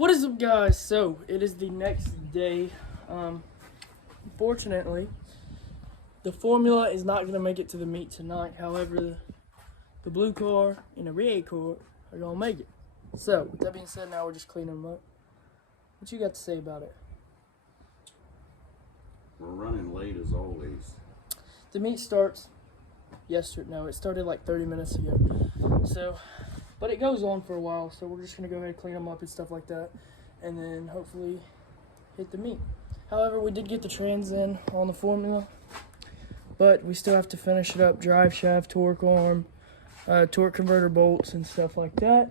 What is up, guys? So it is the next day. Unfortunately, the Formula is not going to make it to the meet tonight. However, the blue car and the red car are going to make it. So with that being said, now we're just cleaning them up. What you got to say about it? We're running late as always. The meet starts yesterday. No, it started like 30 minutes ago. So, but it goes on for a while. So we're just going to go ahead and clean them up and stuff like that. And then hopefully hit the meet. However, we did get the trans in on the Formula. But we still have to finish it up. Drive shaft, torque arm, torque converter bolts and stuff like that.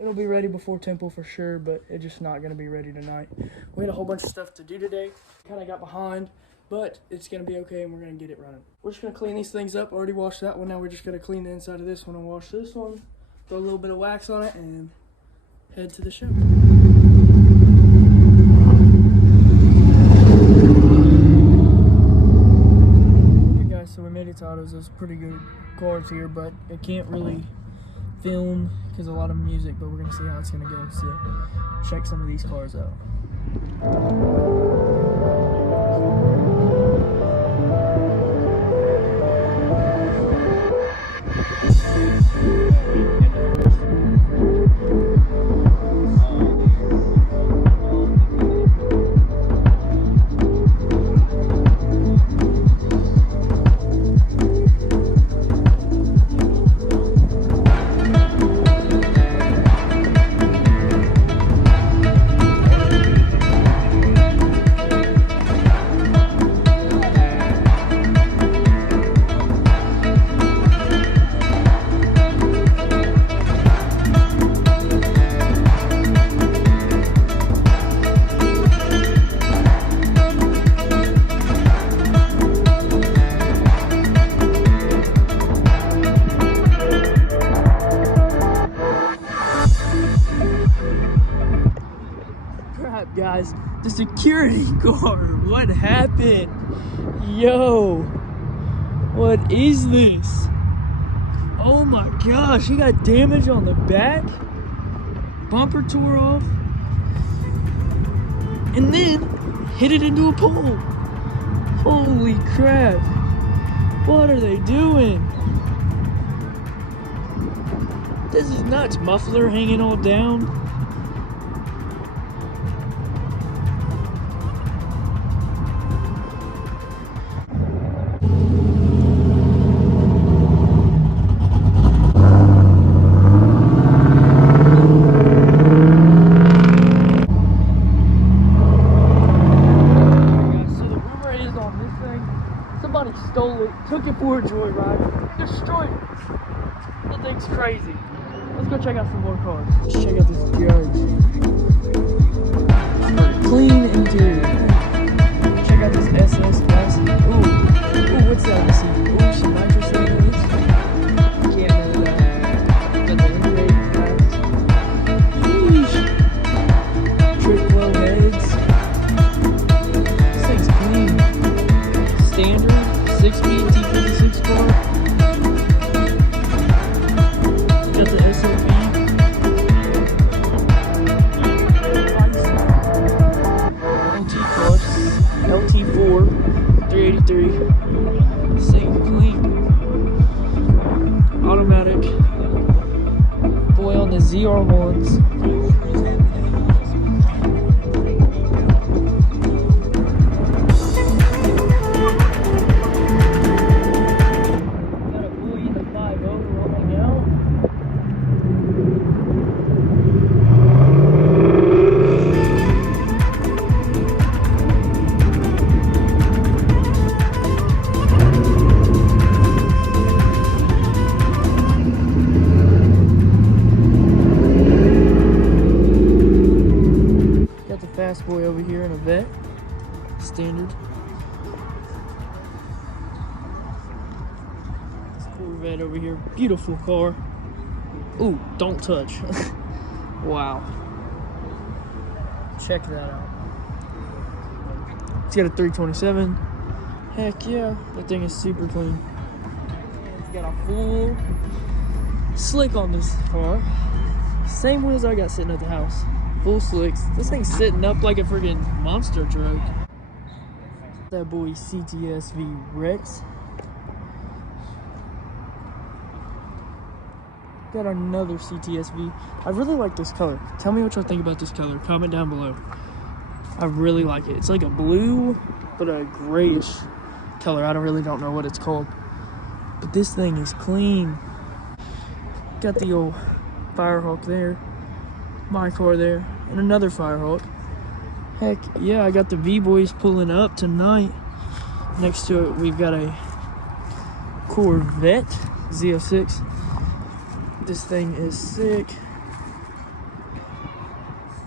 It'll be ready before Temple for sure, but it's just not going to be ready tonight. We had a whole bunch of stuff to do today. Kind of got behind, but it's going to be okay and we're going to get it running. We're just going to clean these things up. Already washed that one. Now we're just going to clean the inside of this one and wash this one. Throw a little bit of wax on it and head to the show. Okay guys, so we made it to Otto's. There's pretty good cars here, but it can't really film because a lot of music, but we're gonna see how it's gonna go. So check some of these cars out. Guys, the security guard, what happened? Yo, what is this? Oh my gosh, he got damage on the back, bumper tore off, and then hit it into a pole. Holy crap, what are they doing? This is nuts. Muffler hanging all down. Somebody stole it, took it for a joyride, destroyed it. That thing's crazy. Let's go check out some more cars. Let's check out this Judge. Clean interior. Check out this SS classic. Ooh, what's that? Let's see. Ooh, some nitrous lights. Can't remember that. Got the integrated glass. Yeesh. Trick flow heads. This thing's clean. Standard 6-speed T56 car. Got the SOP. LT Plus, LT4, 383. Same clean. Automatic. Boy on the ZR1s. Fast boy over here in a vet, standard. This Corvette over here, beautiful car. Ooh, don't touch. Wow. Check that out. It's got a 327. Heck yeah, that thing is super clean. It's got a full slick on this car. Same wheels I got sitting at the house. Full slicks. This thing's sitting up like a freaking monster truck. That boy Ctsv Rex. Got another Ctsv. I really like this color. Tell me what y'all think about this color. Comment down below. I really like it. It's like a blue, but a grayish color. I don't know what it's called. But this thing is clean. Got the old Firehawk there. My car there. And another Firehawk. Heck yeah, I got the V-Boys pulling up tonight. Next to it, we've got a Corvette Z06. This thing is sick.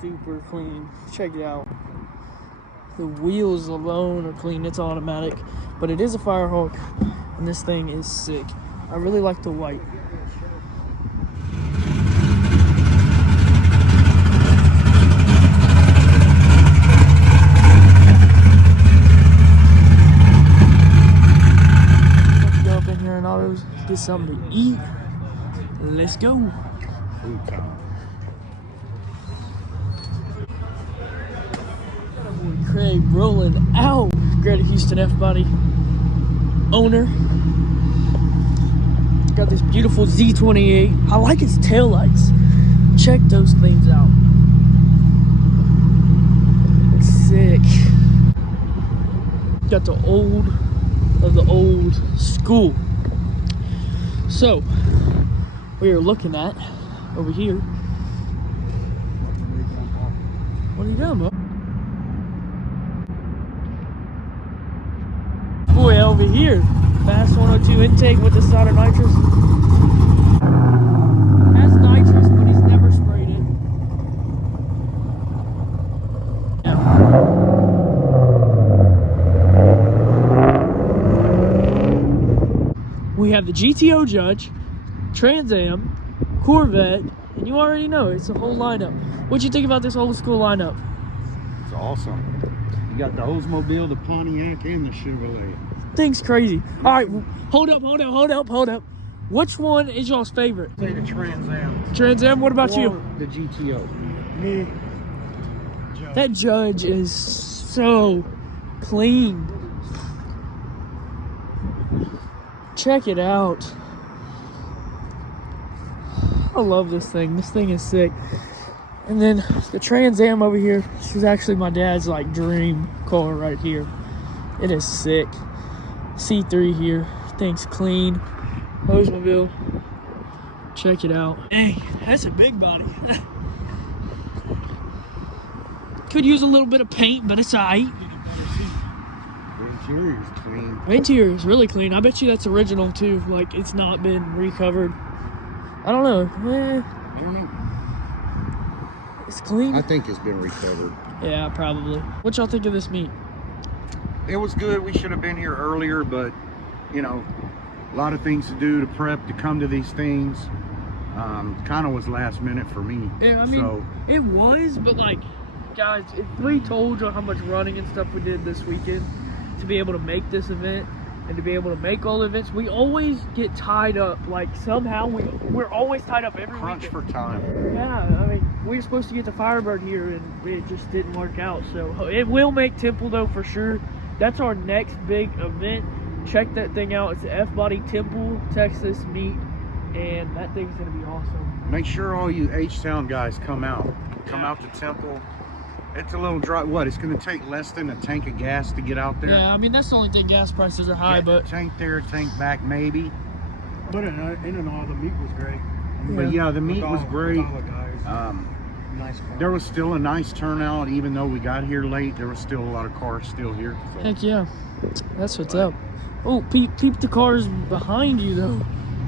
Super clean. Check it out. The wheels alone are clean. It's automatic. But it is a Firehawk. And this thing is sick. I really like the white. Let's go up in here in Otto's, get something to eat. Let's go. Craig rolling out. Greater Houston Fbody owner. Got this beautiful Z28. I like its taillights. Check those things out. Sick. Got the old of the old school. So we are looking at over here. What are you doing, bro? Boy, over here, fast 102 intake with the solder nitrous. Has nitrous, but he's never sprayed it. Yeah. We have the GTO Judge, Trans Am, Corvette, and you already know it's a whole lineup. What'd you think about this old school lineup? It's awesome. You got the Oldsmobile, the Pontiac, and the Chevrolet. Thing's crazy. All right, hold up. Which one is y'all's favorite? Say the Trans Am. Trans Am, what about you? The GTO. Me. That Judge is so clean. Check it out. I love this thing. This thing is sick. And then the Trans Am over here, this is actually my dad's like dream car right here. It is sick. C3 here. Thing's clean. Oldsmobile. Check it out. Dang, that's a big body. Could use a little bit of paint, but it's alright. The interior's clean. The interior is really clean. I bet you that's original too. Like it's not been recovered. I don't know. I don't know. It's clean. I think it's been recovered. Yeah, probably. What y'all think of this meet? It was good. We should have been here earlier, but you know, a lot of things to do to prep to come to these things. Kind of was last minute for me. Yeah, I mean, it was, but like, guys, if we told you how much running and stuff we did this weekend to be able to make this event and to be able to make all events, we always get tied up. Like somehow we're always tied up every Crunch weekend. for time. Yeah, I mean, we were supposed to get the Firebird here and it just didn't work out. So it will make Temple though for sure. That's our next big event. Check that thing out. It's the Fbody Temple, Texas meet, and that thing's gonna be awesome. Make sure all you H-Town guys come out. Come out to Temple. It's a little dry. What? It's going to take less than a tank of gas to get out there. Yeah, I mean that's the only thing. Gas prices are high, Yeah, but tank there, tank back, maybe. But in all, the meat was great. But yeah, the meat With was all- great. with all the guys. Nice car. There was still a nice turnout, even though we got here late. There was still a lot of cars still here. So. heck yeah, that's what's up. Oh, peep the cars behind you though.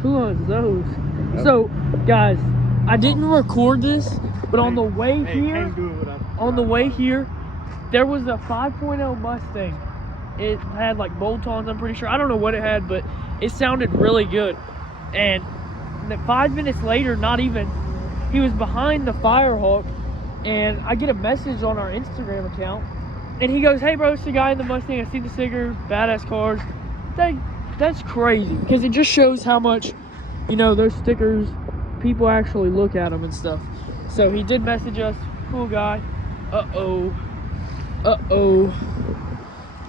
Who owns those? Yep. So, guys, I didn't record this, but on the way here, Can't do it without. on the way here, there was a 5.0 Mustang. It had like bolt-ons, I'm pretty sure. I don't know what it had, but it sounded really good. And 5 minutes later, not even, he was behind the Firehawk, and I get a message on our Instagram account, and he goes, "Hey bro, it's the guy in the Mustang. I see the sticker, badass cars." That's crazy, because it just shows how much, you know, those stickers, people actually look at them and stuff. So he did message us. Cool guy. Uh-oh. Uh-oh.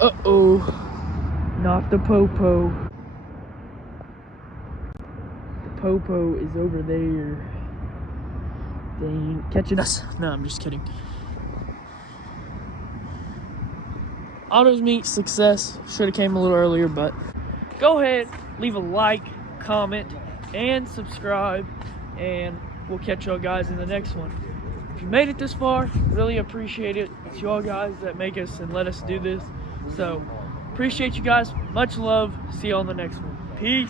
Uh-oh. Not the Popo. The Popo is over there. They ain't catching us. No, I'm just kidding. Otto's meet success. Should have came a little earlier, but go ahead, leave a like, comment, and subscribe, and we'll catch y'all guys in the next one. If you made it this far, really appreciate it. It's y'all guys that make us and let us do this. So, appreciate you guys. Much love. See you on the next one. Peace.